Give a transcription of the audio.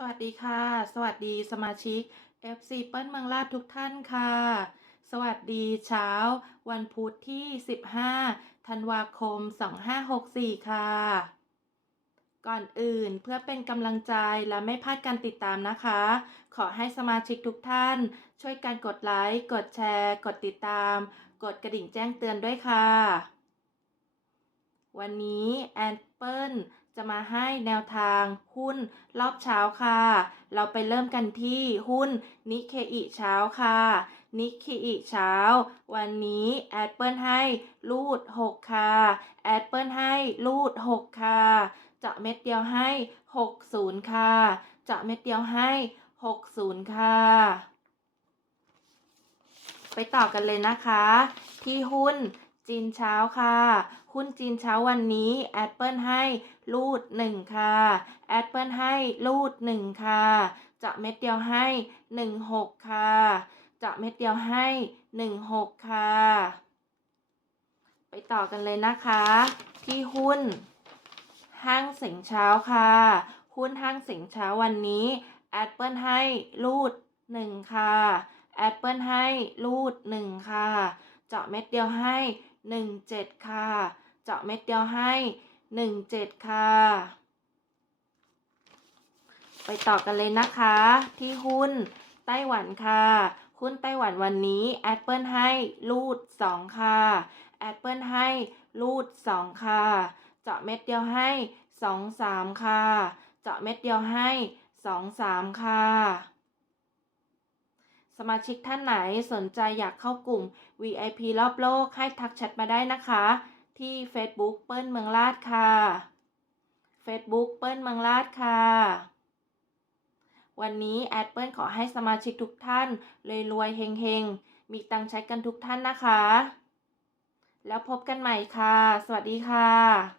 สวัสดีค่ะ สวัสดีสมาชิก FC เปิ้ลเมืองลาดทุกท่านค่ะ สวัสดีเช้า วันพุธที่ 15 ธันวาคม 2564 ค่ะ ก่อนอื่นเพื่อเป็นกำลังใจและไม่พลาดการติดตามนะคะ ขอให้สมาชิกทุกท่าน ช่วยกันกดไลค์ กดแชร์ กดติดตาม กดกระดิ่งแจ้งเตือนด้วยค่ะ วันนี้แอนเปิลจะมาให้แนวทางหุ้นรอบเช้าค่ะ เราไปเริ่มกันที่หุ้นนิเคอิเช้าค่ะนิเคอิเช้า วันนี้แอดเปิลให้รูด 6 ค่ะแอดเปิลให้รูด 6 ค่ะ เจาะเม็ดเดียวให้ 60 ค่ะ เจาะเม็ดเดียวให้ 60 ค่ะ ไปต่อกันเลยนะคะ ที่หุ้น จีนเช้าค่ะ หุ้นจีนเช้าวันนี้แอดเปิลให้รูด1ค่ะแอดเปิลให้รูด1ค่ะเจาะเม็ดเดียวให้16ค่ะเจาะเม็ดเดียวให้16ค่ะ ไปต่อกันเลยนะคะ ที่หุ้น ห้างเสียงเช้าค่ะ หุ้นห้างเสียงเช้าวันนี้แอดเปิลให้รูด1ค่ะแอดเปิลให้รูด1ค่ะ เจาะเม็ดเดียวให้ 17 ค่ะ เจาะเม็ดเดียวให้ 17 ค่ะ ไปต่อกันเลยนะคะ ที่หุ้นไต้หวันค่ะ หุ้นไต้หวันวันนี้แอดเปิลให้รูด 2 ค่ะแอดเปิลให้รูด 2 ค่ะ เจาะเม็ดเดียวให้ 2 3 ค่ะ เจาะเม็ดเดียวให้ 2 3 ค่ะ สมาชิกท่านไหนสนใจอยากเข้ากลุ่ม VIP รอบโลกให้ทักแชทมาได้นะคะ ที่ Facebook เปิ้ลเมืองลาดค่ะ Facebook เปิ้ลเมืองลาดค่ะ วันนี้แอดเปิ้ลขอให้สมาชิกทุกท่านเลยรวยๆเฮงๆ มีตังค์ใช้กันทุกท่านนะคะ แล้วพบกันใหม่ค่ะ สวัสดีค่ะ